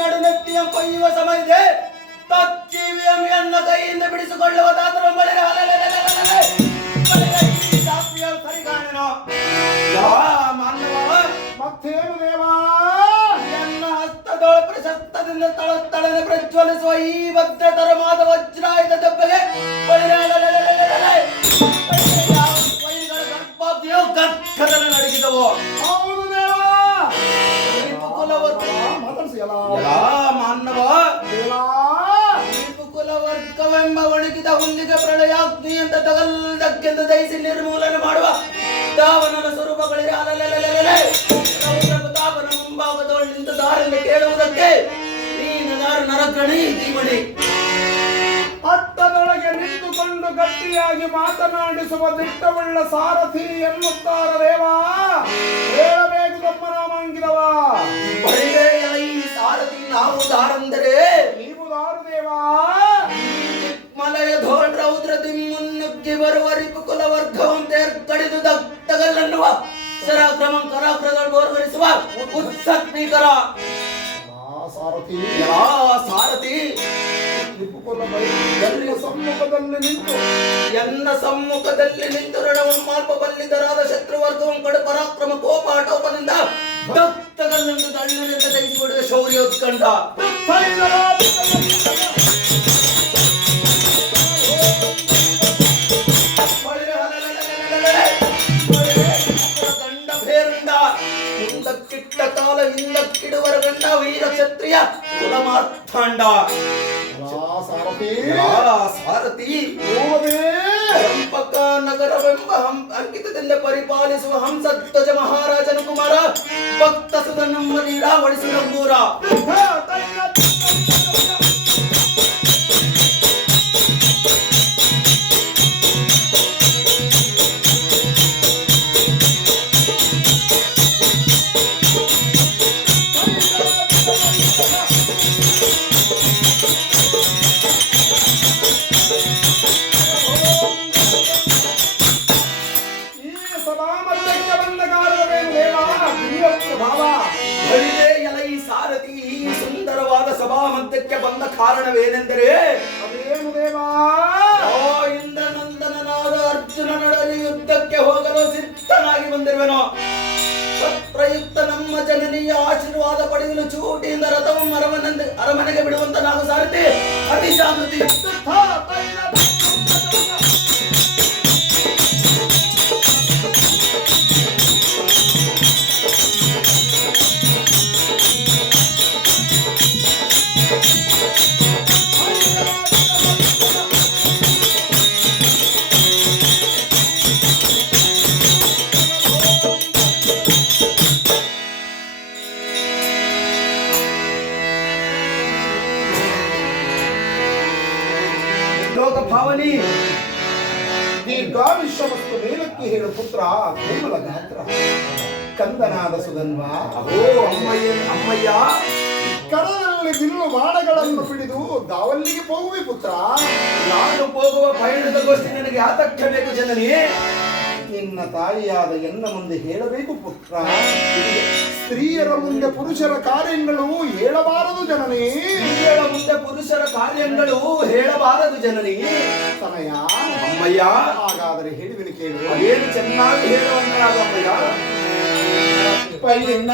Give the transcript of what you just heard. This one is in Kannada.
ನಡುನೆತ್ತಿಯ ಕೊಯ್ಯುವ ಸಮಯದೆ ತಚ್ಚಿವಿಯಂ ಎನ್ನ ಕೈಯಿಂದ ಬಿಡಿಸಿಕೊಳ್ಳುವ ತಾತರ ಬಳಿರ ಸರಿ ಕಾಣೆನೋ ಮಾನವ ಮತ್ತೇನು ದೇವಾ ಎನ್ನ ಹಸ್ತದೊಳ ಪ್ರಶಸ್ತದಿಂದ ತಳನೆ ಪ್ರಜ್ವಲಿಸುವ ಈ ಭದ್ರತರವಾದ ವಜ್ರಾಯುಧ ದೆಬ್ಬೆಗೆ ಗರ್ಭದಲ್ಲಿ ನಡಗಿದವು. ಹೌದು ದೇವಾ ಮಾನವ ಕುಲವರ್ಗವೆಂಬ ಒಣಗಿದ ಹುಲ್ಲಿಗೆ ಪ್ರಳಯಾಗ್ನಿ ಅಂತ ತಗಲ್ದಕ್ಕೆಂದು ದಯಿಸಿ ನಿರ್ಮೂಲನೆ ಮಾಡುವ ದಾವನನ ಸ್ವರೂಪಗಳಿವೆ. ತಾಪನ ಮುಂಭಾಗದೊಳಗೆ ನಿಂತು ದಾರಿಯಲ್ಲಿ ಕೇಳುವುದಕ್ಕೆ ನೀನಾರು ನರಗಣಿ ದೀಮಣಿ ಅಟ್ಟದೊಳಗೆ ನಿಂತುಕೊಂಡು ಗಟ್ಟಿಯಾಗಿ ಮಾತನಾಡಿಸುವ ದಿಟ್ಟವುಳ್ಳ ಸಾರಥಿ ಎನ್ನುತ್ತಾರ ದೇವಾ. ಹೇಳಬೇಕು ತಮ್ಮ ನಾಮಾಂಕಿತವ. ಈ ಸಾರಥಿ ನಾವು ದಾರಂದರೆ ನೀವು ದಾರು ದೇವಾ. ಮಲಯ ಧೋಳ್ ರೌದ್ರ ದಿಮ್ಮುನ್ನುಗ್ಗಿ ಬರುವ ರಿಪು ಕುಲವರ್ಗವಂತೆ ಕಡಿದು ತಗಲನ್ನುವ ಶರಾಕ್ರಮ ಕರಾಕ್ರಗಳು ಗೋರ್ಗರಿಸುವ ಉತ್ಸತ್ಮೀಕರ ಸಾರಥಿ ಸಾರಥಿ ಎನ್ನ ಸಮ್ಮುಖದಲ್ಲಿ ನಿಂತು ರಣವನ್ಮಾಲ್ಪ ಬಲ್ಲಿದರಾದ ಶತ್ರುವರ್ಗವನ್ನು ಕಡು ಪರಾಕ್ರಮ ಕೋಪಾಟೋಪದಿಂದ ದತ್ತಗಲ್ಲನ್ನು ತಳ್ಳಿನಿಂದ ತೆಗೆಸಿಬಿಡುವ ಶೌರ್ಯೋತ್ಕಂಠ ದಂಡ ಭೇರುಂಡ ಮುಂದಕ್ಕಿಟ್ಟ ಕಾಲ ಹಿಂದಕ್ಕಿಡುವರ ಗಂಡ ವೀರ ಕ್ಷತ್ರಿಯ ಕುಲಮಾರ್ಥಾಂಡ ಸಾರಥಿ ಚಂಪಕ ನಗರವೆಂಬ ಅಂಕಿತದಿಂದ ಪರಿಪಾಲಿಸುವ ಹಂಸಧ್ವಜ ಮಹಾರಾಜನ ಕುಮಾರ ಭಕ್ತ ಸುಧನಮ್ಮ ನೀರಾವಳಿಸಿ ನಂಬೂರ ಸಾರಥಿ ಈ ಸುಂದರವಾದ ಸಭಾ ಮಧ್ಯಕ್ಕೆ ಬಂದ ಕಾರಣವೇನೆಂದರೆ ಅದೇನು ದೇವಾ. ಇಂದ್ರನಂದನನಾದ ಅರ್ಜುನನೊಡನೆ ಯುದ್ಧಕ್ಕೆ ಹೋಗಲು ಸಿದ್ಧನಾಗಿ ಬಂದಿರುವೆನೋ. ಪ್ರಯುಕ್ತ ನಮ್ಮ ಜನನಿಯ ಆಶೀರ್ವಾದ ಪಡೆಯಲು ಚೂಟಿಯಿಂದ ರಥವನ್ನು ಅರಮನೆಗೆ ಬಿಡುವಂತ ನಾವು ಸಾರಥಿ ಅತಿ ಜಾಗೃತಿ ಭಾವನಿ ದೀರ್ಘಾವಿಶ್ವವಸ್ತು ಮೇಲಕ್ಕೆ ಹೇಳು ಪುತ್ರ ಕೋಮಲ ಗಾತ್ರ ಕಂದನಾದ ಸುಧನ್ವ. ಅಹೋ ಅಮ್ಮಯ್ಯ ಕರದಲ್ಲಿ ಬಿಲ್ಲು ಬಾಣಗಳನ್ನು ಹಿಡಿದು ಗಾವಲ್ಲಿಗೆ ಹೋಗುವೆ ಪುತ್ರ. ನಾನು ಹೋಗುವ ಪಯಣದ ಗೋಷ್ಠಿ ನನಗೆ ಆತಕ್ಕೆ ಬೇಕು ಜನನಿ. ನಿನ್ನ ತಾಯಿಯಾದ ಎನ್ನ ಮುಂದೆ ಹೇಳಬೇಕು ಪುತ್ರ. ಸ್ತ್ರೀಯರ ಮುಂದೆ ಪುರುಷರ ಕಾರ್ಯಗಳು ಹೇಳಬಾರದು ಜನನಿ. ಸ್ತ್ರೀಯರ ಮುಂದೆ ಪುರುಷರ ಕಾರ್ಯಗಳು ಹೇಳಬಾರದು ಜನನಿ. ಸಮಯ ಅಮ್ಮಯ್ಯ ಹಾಗಾದರೆ ಹೇಳುವಿನ ಕೇಳು. ಅದೇನು ಚೆನ್ನಾಗಿ ಹೇಳುವಂತ ಅಮ್ಮಯ್ಯ. ಪೈನ